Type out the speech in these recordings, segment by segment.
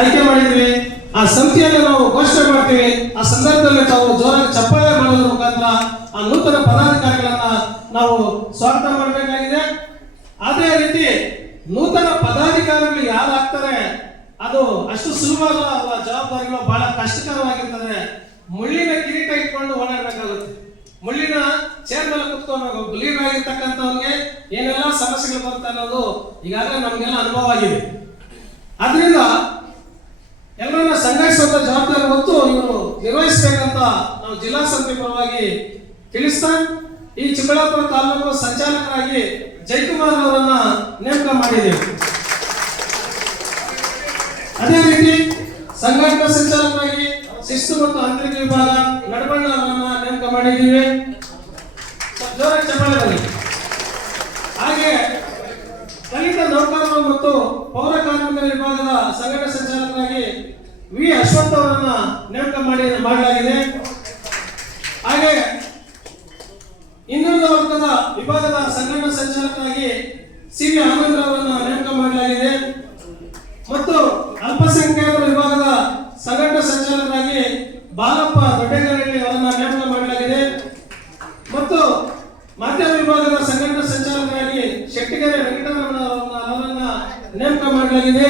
ಆಯ್ಕೆ ಮಾಡಿದ್ವಿ. ಆ ಸಮಿತಿಯನ್ನು ನಾವು ಘೋಷಣೆ ಮಾಡ್ತೀವಿ. ಆ ಸಂದರ್ಭದಲ್ಲಿ ತಾವು ಜೋರಾಗಿ ಚಪ್ಪಾಳೆ ಮಾಡೋದ್ರ ಮುಖಾಂತರ ಆ ನೂತನ ಪದಾಧಿಕಾರಿಗಳನ್ನ ನಾವು ಸ್ವಾಗತ ಮಾಡಬೇಕಾಗಿದೆ. ಅದೇ ರೀತಿ ನೂತನ ಪದಾಧಿಕಾರಿಗಳು ಯಾರಾಗ್ತಾರೆ ಅದು ಅಷ್ಟು ಸುಲಭವಾದ ಜವಾಬ್ದಾರಿಗಳು ಬಹಳ ಕಷ್ಟಕರವಾಗಿರ್ತದೆ. ಮುಳ್ಳಿನ ಕಿರೀಟ ಇಟ್ಕೊಂಡು ಓಡಾಡಬೇಕಾಗುತ್ತೆ. ಮುಳ್ಳಿನ ಚೇರ್ ಮೇಲೆ ಕುತ್ಕೊಂಡು ಲೀಡ್ ಆಗಿರ್ತಕ್ಕಂಥವ್ರಿಗೆ ಏನೆಲ್ಲ ಸಮಸ್ಯೆಗಳು ಬರುತ್ತೆ ಅನ್ನೋದು ಈಗಾಗಲೇ ನಮಗೆಲ್ಲ ಅನುಭವ ಆಗಿದೆ. ಆದ್ರಿಂದ ಎಲ್ಲರನ್ನ ಸಂಘಟಿಸುವಂತ ಜವಾಬ್ದಾರಿ ಹೊತ್ತು ಇವರು ನಿರ್ವಹಿಸಬೇಕಂತ ನಾವು ಜಿಲ್ಲಾ ಸಮಿತಿ ಪರವಾಗಿ ತಿಳಿಸ್ತಾ ಈ ಚಿಕ್ಕಬಳ್ಳಾಪುರ ತಾಲೂಕು ಸಂಚಾಲಕರಾಗಿ ಜಯಕುಮಾರ್ ಅವರನ್ನ ನೇಮಕ ಮಾಡಿದ್ದೇವೆ. ಅದೇ ರೀತಿ ಸಂಘಟನಾ ಸಂಚಾಲಕರಾಗಿ ಶಿಸ್ತು ಮತ್ತು ಆಂತರಿಕ ವಿಭಾಗ ನಡಬಣ್ಣ ಅವರನ್ನ ನೇಮಕ ಮಾಡಿದ್ದೀವಿ. ಜೋರಾಗಿ ಚಪ್ಪಾಳೆ ಬನ್ನಿ. ಹಾಗೆ ದಲಿತ ನೌಕರರು ಮತ್ತು ಪೌರ ಕಾರ್ಮಿಕರ ವಿಭಾಗದ ಸಂಘಟನಾ ಸಂಚಾಲಕರಾಗಿ ವಿ ಅಶ್ವಥ್ ಅವರನ್ನ ನೇಮಕ ಮಾಡಲಾಗಿದೆ. ಹಾಗೆ ಇನ್ನುಳಿದ ವರ್ಗದ ವಿಭಾಗದ ಸಂಘಟನಾ ಸಂಚಾಲಕರಾಗಿ ಸಿ ವಿ ಆನಂದ್ ಅವರನ್ನ ನೇಮಕ ಮಾಡಲಾಗಿದೆ. ಮತ್ತು ಅಲ್ಪಸಂಖ್ಯಾತರ ವಿಭಾಗದ ಸಂಘಟನಾ ಸಂಚಾಲಕರಾಗಿ ಬಾಲಪ್ಪ ದೊಡ್ಡಗರಹಳ್ಳಿ ಅವರನ್ನ ನೇಮಕ ಮಾಡಲಾಗಿದೆ. ಮತ್ತು ಮಾಧ್ಯಮ ವಿಭಾಗದ ಸಂಘಟನಾ ಸಂಚಾಲಕರಾಗಿ ಶೆಟ್ಟಿಗೆರೆ ವೆಂಕಟರಮಣ ಅವರನ್ನ ನೇಮಕ ಮಾಡಲಾಗಿದೆ.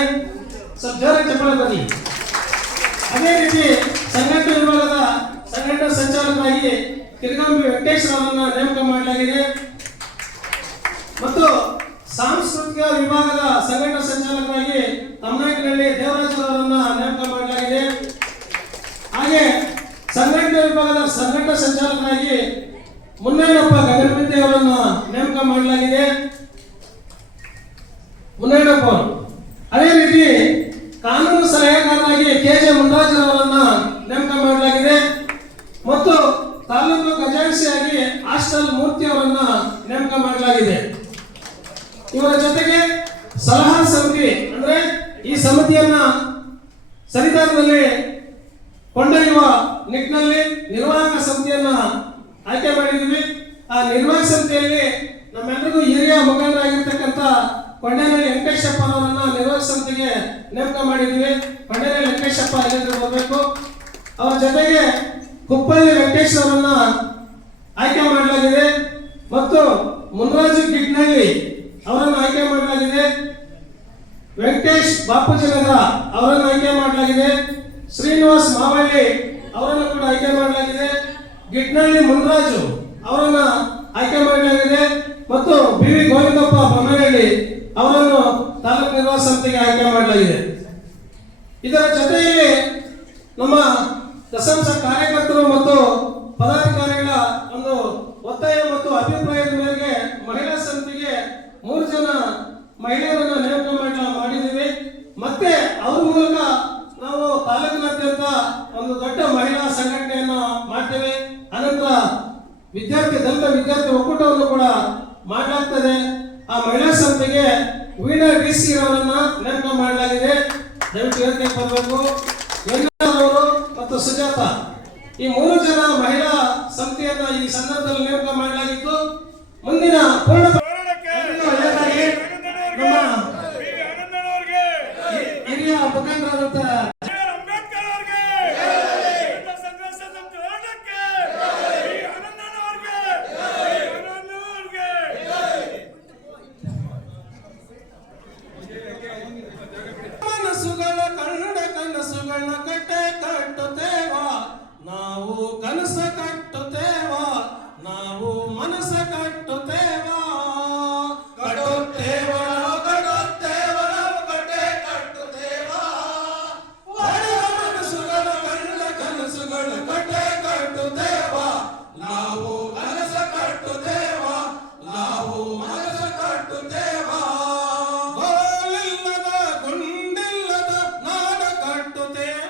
ಸ್ವಲ್ಪ ಜೋರಾಗಿ ಚಪ್ಪಾಳೆ ಬನ್ನಿ. ಅದೇ ರೀತಿ ಸಂಘಟನಾ ವಿಭಾಗದ ಸಂಘಟನಾ ಸಂಚಾಲಕರಾಗಿ ತಿರುಗಾಂಬಿ ವೆಂಕಟೇಶ್ ಅವರನ್ನ ನೇಮಕ ಮಾಡಲಾಗಿದೆ. ಮತ್ತು ಸಾಂಸ್ಕೃತಿಕ ವಿಭಾಗದ ಸಂಘಟನಾ ಸಂಚಾಲಕರಾಗಿ ತಮ್ಮನಾಯಕನಹಳ್ಳಿ ದೇವರಾಜ್ ಅವರನ್ನ ನೇಮಕ ಮಾಡಲಾಗಿದೆ. ಹಾಗೆ ಸಂಘಟನಾ ವಿಭಾಗದ ಸಂಘಟನಾ ಸಂಚಾಲಕರಾಗಿ ಮುನ್ನಣ್ಣಪ್ಪ ಗಗನಬಿದ್ದೆ ಅವರನ್ನ ನೇಮಕ ಮಾಡಲಾಗಿದೆ. ಮುನ್ನಣ್ಣಪ್ಪ. ಅದೇ ರೀತಿ ಕಾನೂನು ಸಲಹೆಗಾರರಾಗಿ ಕೆಜೆ ಮುನ್ರಾಜ್ ಅವರನ್ನ ನೇಮಕ ಮಾಡಲಾಗಿದೆ. ಮತ್ತು ತಾಲೂಕು ಖಜಾನ್ಸಿಯಾಗಿ ಹಾಸ್ಟೆಲ್ ಮೂರ್ತಿ ಅವರನ್ನ ನೇಮಕ ಮಾಡಲಾಗಿದೆ. ಇವರ ಜೊತೆಗೆ ಸಲಹಾ ಸಮಿತಿ ಅಂದ್ರೆ ಈ ಸಮಿತಿಯನ್ನ ಸರಿದಾರದಲ್ಲಿ ಕೊಂಡೊಯ್ಯುವ ನಿಟ್ಟಿನಲ್ಲಿ ನಿರ್ವಾಹಕ ಸಮಿತಿಯನ್ನ ಆಯ್ಕೆ ಮಾಡಿದ್ದೀವಿ. ಆ ನಿರ್ವಾಹಕ ಸಮಿತಿಯಲ್ಲಿ ನಮ್ಮೆಲ್ಲರಿಗೂ ಹಿರಿಯ ಮುಖಂಡರಾಗಿರ್ತಕ್ಕಂಥ ಕೊಂಡೇನಹಳ್ಳಿ ವೆಂಕಟೇಶಪ್ಪ ಅವರನ್ನ ನಿರ್ವಾಹಕ ಸಮಿತಿಗೆ ನೇಮಕ ಮಾಡಿದ್ದೀವಿ. ಕೊಂಡೇನಹಳ್ಳಿ ವೆಂಕಟೇಶಪ್ಪ ಎಲ್ಲಿಂದ ಬರಬೇಕು. ಅವರ ಜೊತೆಗೆ ಕುಪ್ಪಳ್ಳಿ ವೆಂಕಟೇಶ್ ಅವರನ್ನ ಆಯ್ಕೆ ಮಾಡಲಾಗಿದೆ. ಮತ್ತು ಮುನ್ರಾಜು ಗಿಡ್ನಹಳ್ಳಿ ಅವರನ್ನು ಆಯ್ಕೆ ಮಾಡಲಾಗಿದೆ. ವೆಂಕಟೇಶ್ ಬಾಪೂಜಿನಗರ ಅವರನ್ನು ಆಯ್ಕೆ ಮಾಡಲಾಗಿದೆ. ಶ್ರೀನಿವಾಸ್ ಮಾವಳ್ಳಿ ಅವರನ್ನು ಕೂಡ ಆಯ್ಕೆ ಮಾಡಲಾಗಿದೆ. ಗಿಡ್ನಹಳ್ಳಿ ಮುನ್ರಾಜು ಅವರನ್ನ ಆಯ್ಕೆ ಮಾಡಲಾಗಿದೆ. ಮತ್ತು ಬಿ ವಿ ಗೋವಿಂದಪ್ಪ ಬೊಮ್ಮನಹಳ್ಳಿ ಅವರನ್ನು ತಾಲೂಕು ನಿರ್ವಾಹಕ ಸಮಿತಿಗೆ ಆಯ್ಕೆ ಮಾಡಲಾಗಿದೆ. ಇದರ ಜೊತೆಯಲ್ಲಿ ನಮ್ಮ ದಶಾಂಶ ಕಾರ್ಯಕರ್ತರು ಮತ್ತು ಪದಾಧಿಕಾರಿಗಳ ಒಂದು ಒತ್ತಾಯ ಮತ್ತು ಅಭಿಪ್ರಾಯದ ಮೇರೆಗೆ ಮಹಿಳಾ ಸಮಿತಿಗೆ 3 ಜನ ಮಹಿಳೆಯರನ್ನು ನೇಮಕ ಮಾಡಿದ್ದೀವಿ. ಮತ್ತೆ ಅವ್ರ ಮೂಲಕ ನಾವು ತಾಲೂಕಿನಾದ್ಯಂತ ಒಂದು ದೊಡ್ಡ ಮಹಿಳಾ ಸಂಘಟನೆಯನ್ನು ಮಾಡ್ತೇವೆ. ಅನಂತರ ದಲಿತ ವಿದ್ಯಾರ್ಥಿ ಒಕ್ಕೂಟವನ್ನು ಕೂಡ ಮಾಡಲಾಗ್ತದೆ. ಆ ಮಹಿಳಾ ಸಮಿತಿಗೆ ವೀಣಾ ಡಿಸಿ ಅವರನ್ನ ನೇಮಕ ಮಾಡಲಾಗಿದೆ. ದಯವಿಟ್ಟು ವೇದಿಕೆಗೆ ಬರಬೇಕು. ಅವರು ಮತ್ತು ಸುಜಾತ ಈ 3 ಜನ ಮಹಿಳಾ ಸಮಿತಿಯನ್ನ ಈ ಸಂದರ್ಭದಲ್ಲಿ ನೇಮಕ ಮಾಡಲಾಗಿತ್ತು. ಮುಂದಿನ ಪೂರ್ಣ ಹಿರಿಯ ಮುಖಂಡರಾದಂತ ಕನಸುಗಳ ಕಟ್ಟೆ ಕಟ್ಟುತ್ತೇವ ನಾವು, ಕನಸ ಕಟ್ಟುತ್ತೇವ ನಾವು, ಮನಸ್ಸ ಕಟ್ಟುತ್ತೇವ ಕಟ್ಟುತ್ತೇವ ಕಟ್ಟುತ್ತೇವ ಕಟ್ಟೆ ಕಟ್ಟುತ್ತೇವ. ಮನಸ್ಸುಗಳ ಕನಸುಗಳ ಕಟ್ಟೆ ಕಟ್ಟುತ್ತೇವ ನಾವು, ಕನಸ ಕಟ್ಟುತ್ತೇವ ನಾವು, ಮನಸ್ಸ ಕಟ್ಟುತ್ತೇವ. ಕಟ್ಟುತ್ತೇವ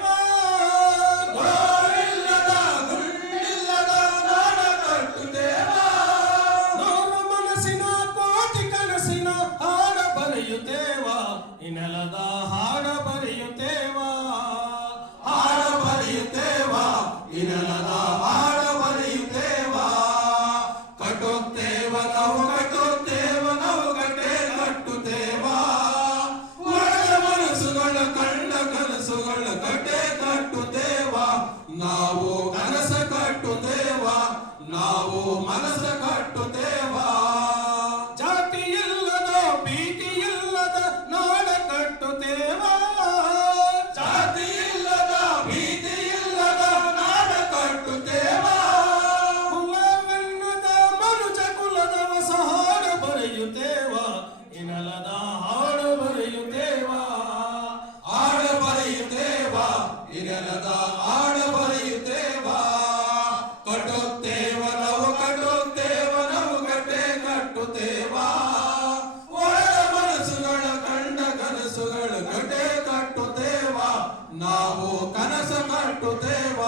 ಕಟ್ಟುತ್ತೇವ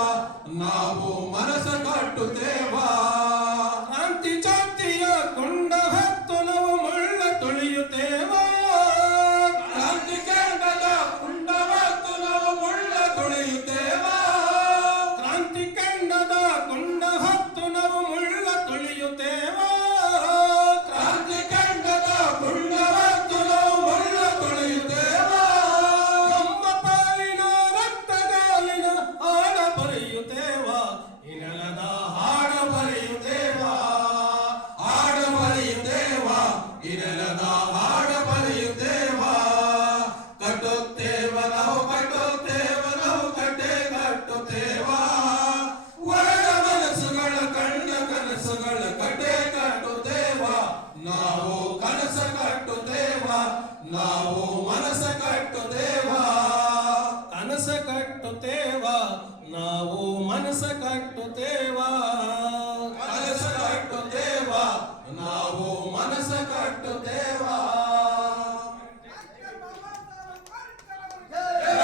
ನಾವು ಮನಸ ಕಟ್ಟುತ್ತೇವ